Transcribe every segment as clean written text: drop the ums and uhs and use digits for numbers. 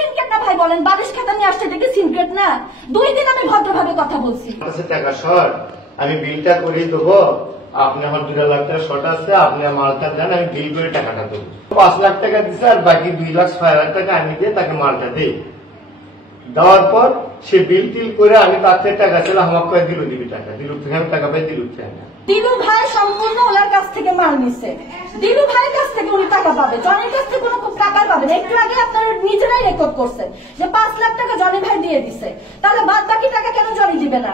সিনক্রেট না ভাই বলেন, বালিশ খাতা নিয়ে আসছে, এটা কি সিনক্রেট না? 2 দিন আমি ভদ্রভাবে কথা বলছি। টাকা শর্ট, আমি বিলটা করে দেবো। আপনি আমার 2 লাখ টাকা শর্ট আছে, আপনি মালটা দেন, আমি বিল করে টাকাটা দেবো। 5 লাখ টাকা দিচ্ছে, আর বাকি 2,06,000 টাকা আমি দিয়ে তাকে মালটা দিই। দেওয়ার পর সে বিল টিল করে আমি তার থেকে টাকা ছিল, আমার কয়ে দিবি টাকা, দিলুক থেকে আমি টাকা পাই, দিলুক থেকে না। দিলু ভাই সম্পূর্ণ ওনার কাছ থেকে মাল নিচ্ছে। দিলু ভাইয়ের কাছ থেকে উনি টাকা পাবে, জনির কাছ থেকে কোনো টাকা পাবে না। একটু আগে আপনারা নিজেরাই রেকর্ড করছেন যে 5 লাখ টাকা জনি ভাই দিয়ে দিছে, তাহলে বাদ বাকি টাকা কেন জনি দিবে না?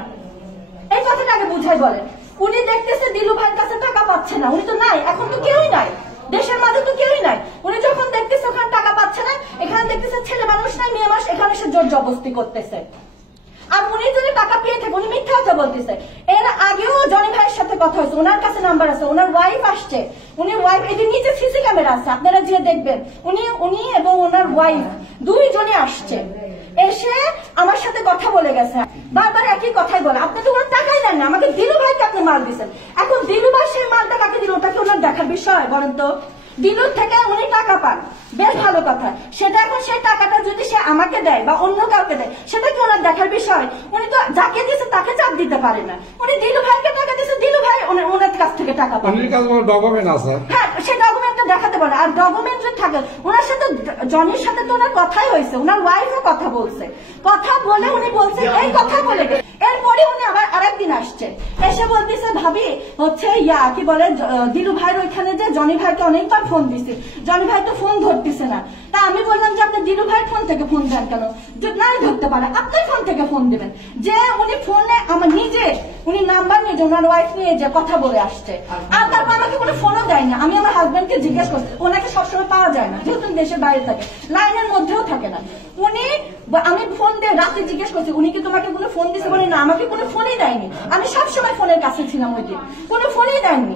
এই কথাটা আগে বুঝাই বলেন। উনি দেখতেছে দিলু ভাইয়ের কাছে টাকা পাচ্ছে না, উনি তো নাই, এখন তো কেউই নাই, দেশের মাঝে তো কেউই নাই। উনি যখন দেখতেছে ওখানে টাকা পাচ্ছে না, এখানে দেখতেছে ছেলে মানুষ নাই, মেয়ে মানুষ, এখানে সে জোর জবরদস্তি করতেছে। আর উনি যদি টাকা পেয়ে থাকে, উনি মিথ্যা কথা বলতেছে। এর আগেও জনি ভাইয়ের সাথে কথা হয়েছে, ওনার কাছে নাম্বার আছে, ওনার ওয়াইফ আসছে, উনি ওয়াইফ, এই যে নিচে সিসি ক্যামেরা আছে, আপনারা যে দেখবেন, উনি এবং ওনার ওয়াইফ 2 জনে আসছে, এসে আমার সাথে কথা বলে গেছে। বারবার একই কথাই বলে, আপনি তো ওনার টাকাই দেন না, আমাকে দিলু ভাইকে আপনি মাল দিচ্ছেন। এখন দিলু ভাই সেই মালটা কাকে দিল, ওটা কি ওনার দেখার বিষয় বলেন তো? দিলুর থেকে উনি টাকা পান, বেশ ভালো কথা। সেটা এখন সেই টাকাটা যদি সে আমাকে দেয় বা অন্য কাউকে দেয়, সেটা কি ওনার দেখার বিষয়? উনি তো যাকে দিয়েছে তাকে চাপ দিতে পারে না। উনি দিলু ভাইকে টাকা দিয়েছে, দিলু ভাই ওনার কাছ থেকে টাকা পান। ডকুমেন্ট আছে, হ্যাঁ, সেই ডকুমেন্টটা দেখাতে পারে। আর ডকুমেন্ট যদি থাকে, ওনার সাথে জনির সাথে তো ওনার কথাই হয়েছে, ওনার ওয়াইফও কথা বলছে, কথা বলে উনি বলছে এই কথা বলে। এরপরে উনি আবার আরেকদিন আসছে, এসে বলতেছে ভাবি হচ্ছে কি বলে, দিলু ভাইয়ের ওইখানে যে জনি ভাইকে অনেকবার ফোন দিছে, জনি ভাই তো ফোন ধরতেছে না। তা আমি বললাম যে আপনি দিলু ভাইয়ের ফোন থেকে ফোন দেন কেন? নাই ধরতে পারে, আপনার ফোন থেকে ফোন দেবেন। যে উনি ফোনে আমার নিজে, উনি নাম্বার নিয়ে, ওনার ওয়াইফ নিয়ে যে কথা বলে আসছে, আর তারপর আমাকে কোনো ফোনও দেয় না। আমি আমার হাজবেন্ডকে জিজ্ঞেস করছি, ওনাকে সবসময় পাওয়া যায় না, যেহেতু দেশের বাইরে থাকে, লাইনের মধ্যেও থাকে না। আমি ফোন দিয়ে রাতে জিজ্ঞেস করছি, উনি কি তোমাকে কোনো ফোন দিছে? বলে না, আমাকে কোনো ফোনই দেয়নি। আমি সবসময় ফোনের কাছে ছিলাম, ওই দিন কোনো ফোনই দেয়নি।